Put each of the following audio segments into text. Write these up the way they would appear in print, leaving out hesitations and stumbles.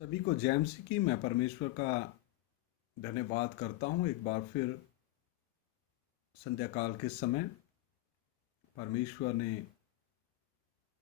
सभी को जय मसीह की। मैं परमेश्वर का धन्यवाद करता हूँ। एक बार फिर संध्या काल के समय परमेश्वर ने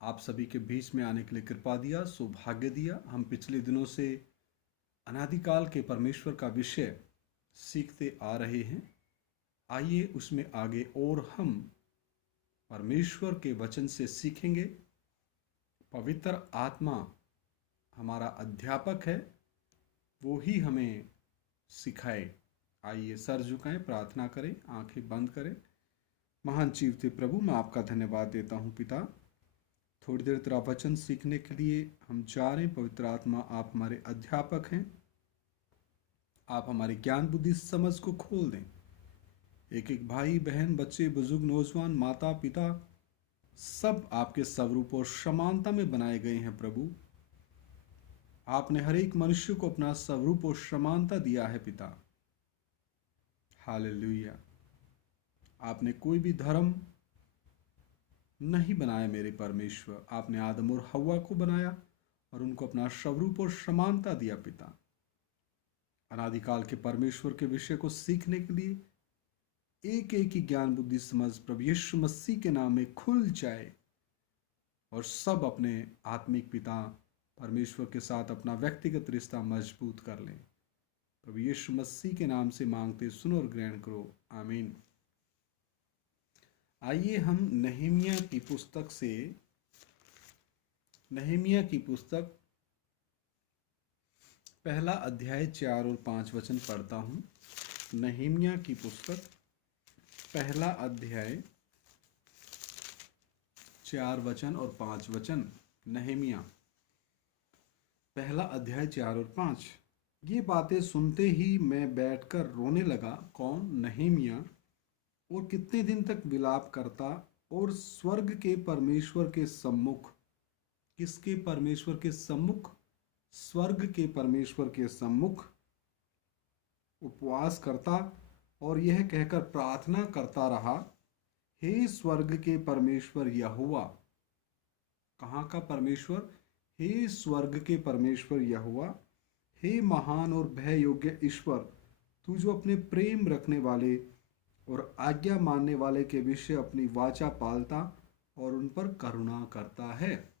आप सभी के बीच में आने के लिए कृपा दिया, सौभाग्य दिया। हम पिछले दिनों से अनादिकाल के परमेश्वर का विषय सीखते आ रहे हैं। आइए उसमें आगे और हम परमेश्वर के वचन से सीखेंगे। पवित्र आत्मा हमारा अध्यापक है, वो ही हमें सिखाए। आइए सर झुकाएं, प्रार्थना करें, आंखें बंद करें। महान जीवते प्रभु, मैं आपका धन्यवाद देता हूँ पिता। थोड़ी देर तेरा वचन सीखने के लिए हम जा रहे हैं। पवित्र आत्मा, आप हमारे अध्यापक हैं। आप हमारी ज्ञान बुद्धि समझ को खोल दें। एक एक भाई बहन, बच्चे बुजुर्ग, नौजवान, माता पिता, सब आपके स्वरूप और समानता में बनाए गए हैं प्रभु। आपने हर एक मनुष्य को अपना स्वरूप और समानता दिया है पिता। हालेलुया। आपने कोई भी धर्म नहीं बनाया मेरे परमेश्वर। आपने आदम और हव्वा को बनाया और उनको अपना स्वरूप और समानता दिया पिता। अनादिकाल के परमेश्वर के विषय को सीखने के लिए एक एक ही ज्ञान बुद्धि समझ प्रभु यीशु मसीह के नाम में खुल जाए और सब अपने आत्मिक पिता परमेश्वर के साथ अपना व्यक्तिगत रिश्ता मजबूत कर लें। प्रभु यीशु मसीह के नाम से मांगते सुनो और ग्रहण करो, आमीन। आइए हम नहमिया की पुस्तक पहला अध्याय 4 और 5 वचन पढ़ता हूँ। नहमिया की पुस्तक पहला अध्याय 4 वचन और 5 वचन। नहमिया पहला अध्याय 4 और 5। ये बातें सुनते ही मैं बैठकर रोने लगा। कौन? नहमिया। और कितने दिन तक विलाप करता और स्वर्ग के परमेश्वर के सम्मुख। किसके परमेश्वर के सम्मुख? स्वर्ग के परमेश्वर के सम्मुख उपवास करता और यह कहकर प्रार्थना करता रहा, हे स्वर्ग के परमेश्वर यहोवा। कहाँ का परमेश्वर? हे स्वर्ग के परमेश्वर यहोवा, हे महान और भय योग्य ईश्वर, तू जो अपने प्रेम रखने वाले और आज्ञा मानने वाले के विषय अपनी वाचा पालता और उन पर करुणा करता है।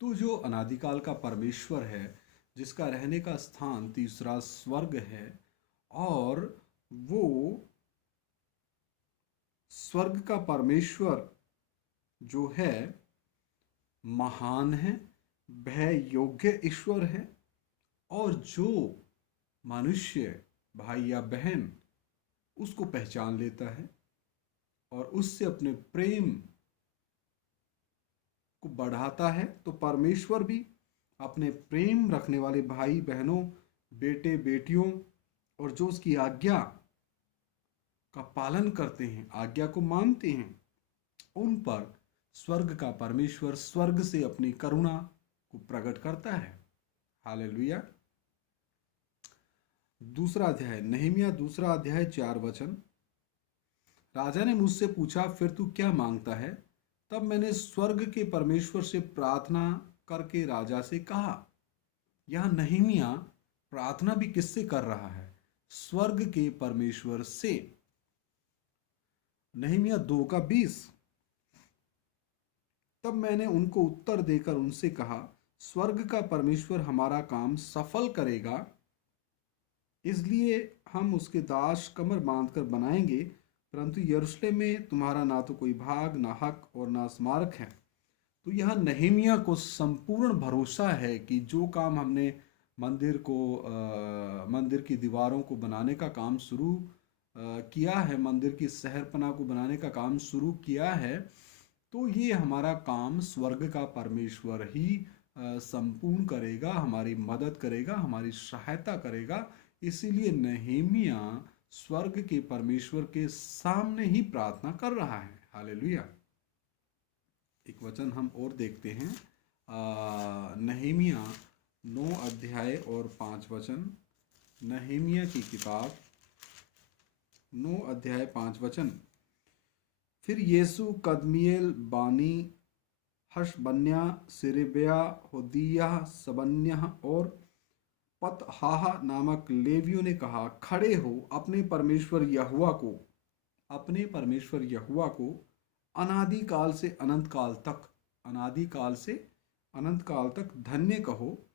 तू जो अनादिकाल का परमेश्वर है, जिसका रहने का स्थान तीसरा स्वर्ग है, और वो स्वर्ग का परमेश्वर जो है महान है, भय योग्य ईश्वर है, और जो मनुष्य भाई या बहन उसको पहचान लेता है और उससे अपने प्रेम को बढ़ाता है, तो परमेश्वर भी अपने प्रेम रखने वाले भाई बहनों, बेटे बेटियों और जो उसकी आज्ञा का पालन करते हैं, आज्ञा को मानते हैं, उन पर स्वर्ग का परमेश्वर स्वर्ग से अपनी करुणा को प्रकट करता है। हालेलुया। दूसरा अध्याय, नहमिया दूसरा अध्याय 4 वचन। राजा ने मुझसे पूछा, फिर तू क्या मांगता है? तब मैंने स्वर्ग के परमेश्वर से प्रार्थना करके राजा से कहा। यह नहमिया प्रार्थना भी किससे कर रहा है? स्वर्ग के परमेश्वर से। नहमिया 2:20। तब मैंने उनको उत्तर देकर उनसे कहा, स्वर्ग का परमेश्वर हमारा काम सफल करेगा, इसलिए हम उसके दास कमर बांधकर बनाएंगे, परंतु यरूशलेम में तुम्हारा ना तो कोई भाग, ना हक और ना स्मारक है। तो यह नहमिया को संपूर्ण भरोसा है कि जो काम हमने मंदिर की दीवारों को बनाने का काम शुरू किया है, मंदिर की शहरपनाह को बनाने का काम शुरू किया है, तो ये हमारा काम स्वर्ग का परमेश्वर ही संपूर्ण करेगा, हमारी मदद करेगा, हमारी सहायता करेगा। इसीलिए नहमिया स्वर्ग के परमेश्वर के सामने ही प्रार्थना कर रहा है। हालेलुया। एक वचन हम और देखते हैं, नहमिया 9 अध्याय और 5 वचन। नहमिया की किताब 9 अध्याय 5 वचन। फिर यीशु कदमिएल बानी हशबन्या, सिरेबिया, होदिया, सबन्या और पतहाहा नामक लेवियों ने कहा, खड़े हो, अपने परमेश्वर यहोवा को अनादिकाल से अनंत काल तक धन्य कहो।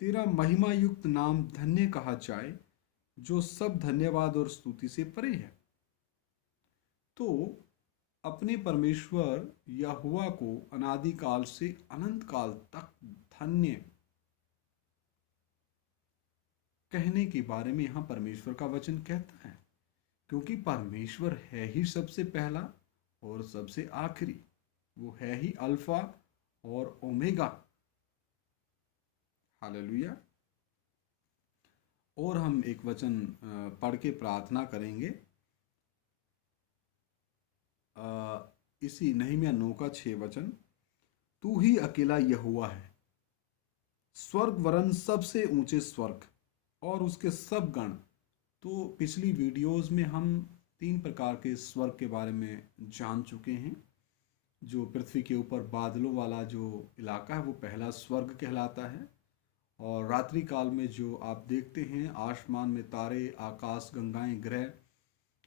तेरा महिमा युक्त नाम धन्य कहा जाए, जो सब धन्यवाद और स्तुति से परे है। तो अपने परमेश्वर यहोवा को अनादिकाल से अनंत काल तक धन्य कहने के बारे में यहाँ परमेश्वर का वचन कहता है, क्योंकि परमेश्वर है ही सबसे पहला और सबसे आखिरी। वो है ही अल्फा और ओमेगा। हालेलुया। और हम एक वचन पढ़ के प्रार्थना करेंगे। इसी नहमीया 9 का 6 वचन, तू ही अकेला यहोवा है, स्वर्ग वरन सबसे ऊंचे स्वर्ग और उसके सब गण। तो पिछली वीडियोस में हम 3 प्रकार के स्वर्ग के बारे में जान चुके हैं। जो पृथ्वी के ऊपर बादलों वाला जो इलाका है वो पहला स्वर्ग कहलाता है। और रात्रि काल में जो आप देखते हैं आसमान में तारे, आकाश गंगाएं, ग्रह,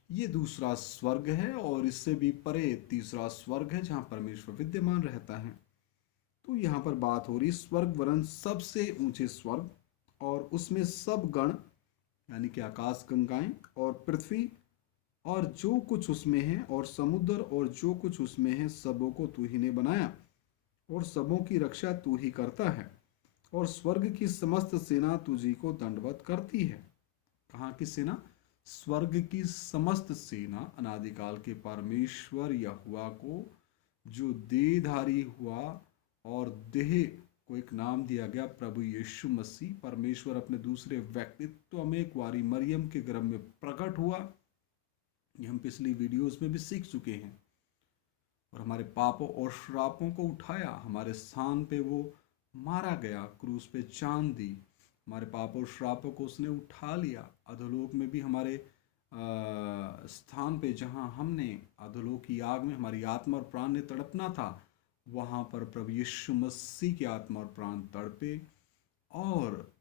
ये दूसरा स्वर्ग है। और इससे भी परे तीसरा स्वर्ग है जहाँ परमेश्वर विद्यमान रहता है। तो यहाँ पर बात हो रही स्वर्ग वरन सबसे ऊंचे स्वर्ग और उसमें सब गण, यानी कि आकाश गंगाएं और पृथ्वी और जो कुछ उसमें है और समुद्र और जो कुछ उसमें है, सबों को तू ही ने बनाया और सबों की रक्षा तू ही करता है। और स्वर्ग की समस्त सेना तुझी को दंडवत करती है। कहाँ की सेना? स्वर्ग की समस्त सेना अनादिकाल के परमेश्वर यहोवा को, जो देहधारी हुआ और देह को एक नाम दिया गया प्रभु यीशु मसीह, परमेश्वर अपने दूसरे व्यक्तित्व में कुंवारी मरियम के गर्भ में प्रकट हुआ। ये हम पिछली वीडियोस में भी सीख चुके हैं। और हमारे पापों और श्रापों को उठाया, हमारे स्थान पे वो मारा गया, क्रूस पे जान दी, हमारे पापों और श्रापों को उसने उठा लिया। अधोलोक में भी हमारे स्थान पे, जहाँ हमने अधोलोक की आग में हमारी आत्मा और प्राण ने तड़पना था, वहाँ पर प्रभु यीशु मसीह की आत्मा और प्राण तड़पे और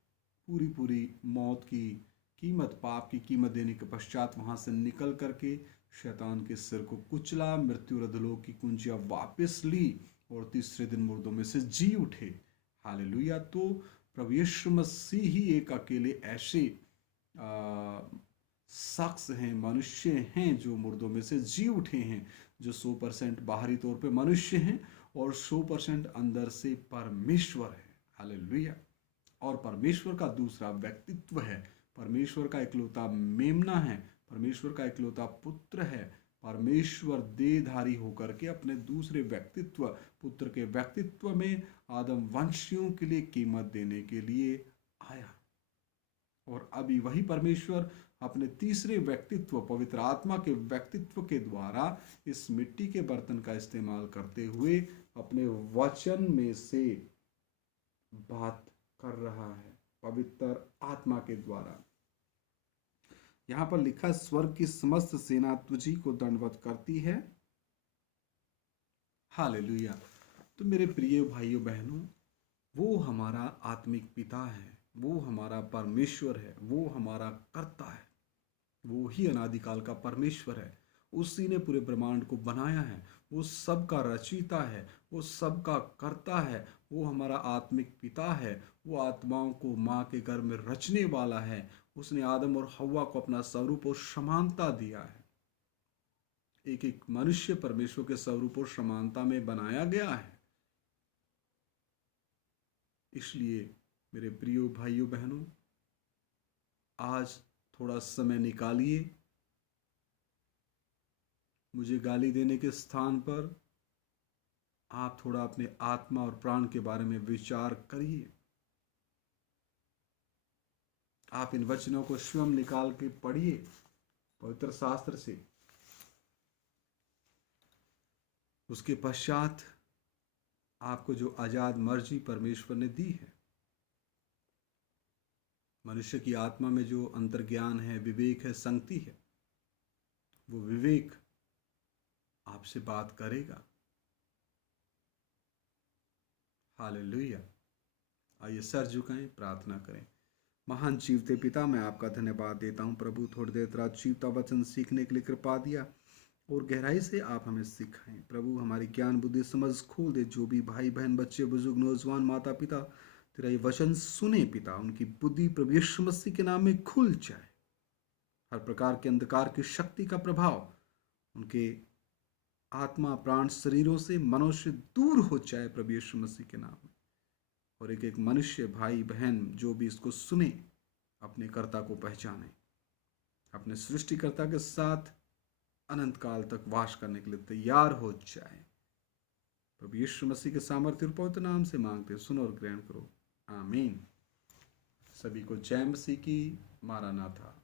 पूरी पूरी मौत की कीमत, पाप की कीमत देने के पश्चात वहाँ से निकल करके शैतान के सिर को कुचला, मृत्यु और अधोलोक की कुंजियाँ वापस ली और तीसरे दिन मुर्दों में से जी उठे। हालेलुया। तो प्रभु यीशु मसीह ही एक अकेले ऐसे शख्स हैं, मनुष्य हैं जो मुर्दों में से जी उठे हैं, जो 100% बाहरी तौर पे मनुष्य हैं और 100% अंदर से परमेश्वर है। हालेलुया। और परमेश्वर का दूसरा व्यक्तित्व है, परमेश्वर का इकलौता मेमना है, परमेश्वर का इकलौता पुत्र है। परमेश्वर देहधारी होकर के अपने दूसरे व्यक्तित्व, पुत्र के व्यक्तित्व में आदम वंशियों के लिए कीमत देने के लिए आया। और अभी वही परमेश्वर अपने तीसरे व्यक्तित्व, पवित्र आत्मा के व्यक्तित्व के द्वारा इस मिट्टी के बर्तन का इस्तेमाल करते हुए अपने वचन में से बात कर रहा है, पवित्र आत्मा के द्वारा। यहां पर लिखा, स्वर्ग की समस्त सेना तुझी को दंडवत करती है। हालेलुया। तो मेरे प्रिय भाइयों बहनों, वो हमारा आत्मिक पिता है, वो हमारा परमेश्वर है, वो हमारा कर्ता है, वो ही अनादिकाल का परमेश्वर है। उसी ने पूरे ब्रह्मांड को बनाया है, वो सबका रचयिता है, वो सबका कर्ता है, वो हमारा आत्मिक पिता है, वो आत्माओं को माँ के गर्भ में रचने वाला है। उसने आदम और हव्वा को अपना स्वरूप और समानता दिया है। एक एक मनुष्य परमेश्वर के स्वरूप और समानता में बनाया गया है। इसलिए मेरे प्रिय भाइयों बहनों, आज थोड़ा समय निकालिए, मुझे गाली देने के स्थान पर आप थोड़ा अपने आत्मा और प्राण के बारे में विचार करिए। आप इन वचनों को स्वयं निकाल के पढ़िए पवित्र शास्त्र से। उसके पश्चात आपको जो आजाद मर्जी परमेश्वर ने दी है, मनुष्य की आत्मा में जो अंतर्ज्ञान है, विवेक है, संगति है, वो विवेक आपसे बात करेगा। हालेलुया। आइए सर झुकाएं, प्रार्थना करें। महान जीवते पिता, मैं आपका धन्यवाद देता हूं प्रभु, थोड़ी देर रात जीवता वचन सीखने के लिए कृपा दिया और गहराई से आप हमें सिखाएं प्रभु। हमारी ज्ञान बुद्धि समझ खोल दे। जो भी भाई बहन बच्चे बुजुर्ग नौजवान माता पिता तेरा ये वचन सुने पिता, उनकी बुद्धि प्रभु यीशु मसीह के नाम में खुल जाए। हर प्रकार के अंधकार की शक्ति का प्रभाव उनके आत्मा प्राण शरीरों से मनुष्य दूर हो जाए प्रभु यीशु मसीह के नाम में। और एक एक मनुष्य भाई बहन जो भी इसको सुने अपने कर्ता को पहचाने, अपने सृष्टिकर्ता के साथ अनंत काल तक वास करने के लिए तैयार हो जाए। प्रभु यीशु मसीह के सामर्थ्य और पवित्र नाम से मांगते, सुनो और ग्रहण करो, आमीन। सभी को जय मसीह की। मारानाथा।